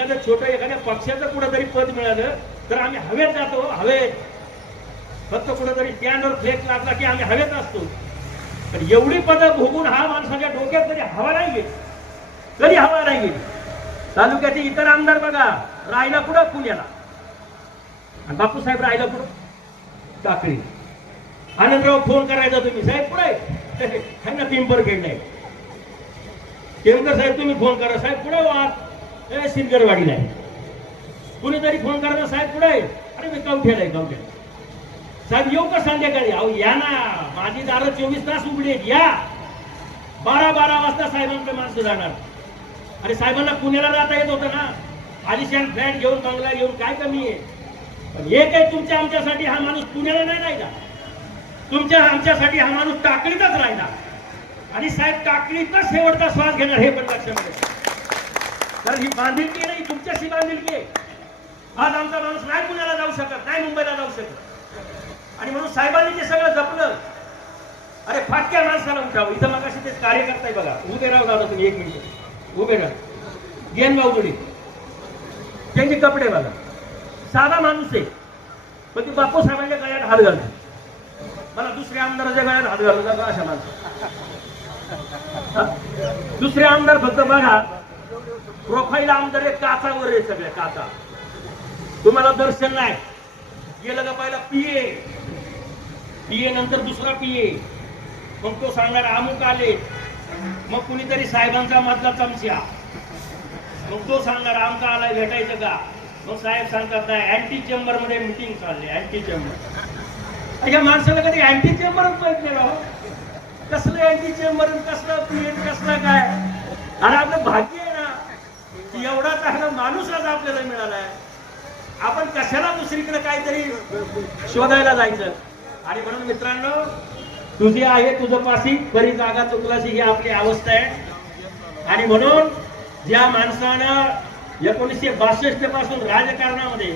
एखादं छोटं एखाद्या पक्षाचं कुठंतरी पद मिळालं तर आम्ही हवेत जातो, हवेत. फक्त कुठंतरी स्टँडवर फ्लेक्स लागला की आम्ही हवेत असतो. पण एवढी पदं भोगून हा माणसाच्या डोक्यात कधी हवा नाही गेली, कधी हवा नाही गेली. तालुक्याचे इतर आमदार बघा, राहिला कुठं? पुण्याला. आणि बापूसाहेब राहिला कुठं? टाकळी. आनंदराव फोन करायचा तुम्ही, साहेब पुढे आहे ना, पिंपरखेड नाही. केमकर साहेब तुम्ही फोन करा, साहेब पुढे वाट सिरगरवाडीला आहे. कुणीतरी फोन करायचा, साहेब पुढे. अरे मी कवठ्याला आहे, कवठ्याला. साहेब येऊ का संध्याकाळी? अहो या ना, माझी दारं 24 तास उघडी आहेत, या. 12-12 वाजता साहेबांकडे माणसं जाणार. अरे साहेबांना पुण्याला जाता येत होतं ना, आलिशान फ्लॅट घेऊन, बंगला घेऊन, काय कमी आहे? पण एक आहे, तुमच्या आमच्यासाठी हा माणूस पुण्याला नाही राहिला, तुमच्या आमच्यासाठी हा माणूस टाकळीतच राहिला. आणि साहेब टाकळीतच शेवटचा श्वास घेणार, हे पण लक्षात घ्या. कारण ही बांधिलकी नाही, तुमच्याशी बांधिलकी आहे. आज आमचा माणूस नाही पुण्याला जाऊ शकत, नाही मुंबईला जाऊ शकत. आणि म्हणून साहेबांनी ते सगळं जपलं. अरे फाटक्या माणसाला उठावं. इथं मगाशी ते कार्यकर्ता आहे बघा, उभे राहू दादा तुम्ही, 1 मिनिट उभे राहा. गेन बावजुडी त्यांचे कपडे बघा, साधा माणूस आहे, पण ती बापू साहेबांच्या गळ्यात हात घालतो. मला दुसऱ्या आमदाराच्या गळ्यात हात घालू नका अशा माणसं. दुसरे आमदार फक्त बघा, प्रोफाईल आमदार एक काचावर आहे, सगळ्या काचा. तुम्हाला दर्शन नाही. गेलं का पहिला पीए नंतर दुसरा पीए, मग तो सांगणार अमुक आले, मग कुणीतरी साहेबांचा मधला चमचा, मग तो सांगणार आमचा आलाय भेटायचं का? मग साहेब सांगतात नाही, अँटी चेंबर मध्ये मिटिंग चालली, अँटी चेंबर. या माणसाला कधी अँटी चेंबरच बघितलेलं हो. कसलं अँटी चेंबर, कसलं पीए, कसलं काय? आणि आपलं भाग्य आहे ना की एवढा चांगला माणूस आज आपल्याला मिळालाय. आपण कशाला दुसरीकडे काहीतरी शोधायला जायचं? आणि म्हणून मित्रांनो, तुझी आहे तुझं पाशी, बरी जागा चुकलाशी, ही आपली अवस्था आहे. आणि म्हणून ज्या माणसानं 1962 पासून राजकारणामध्ये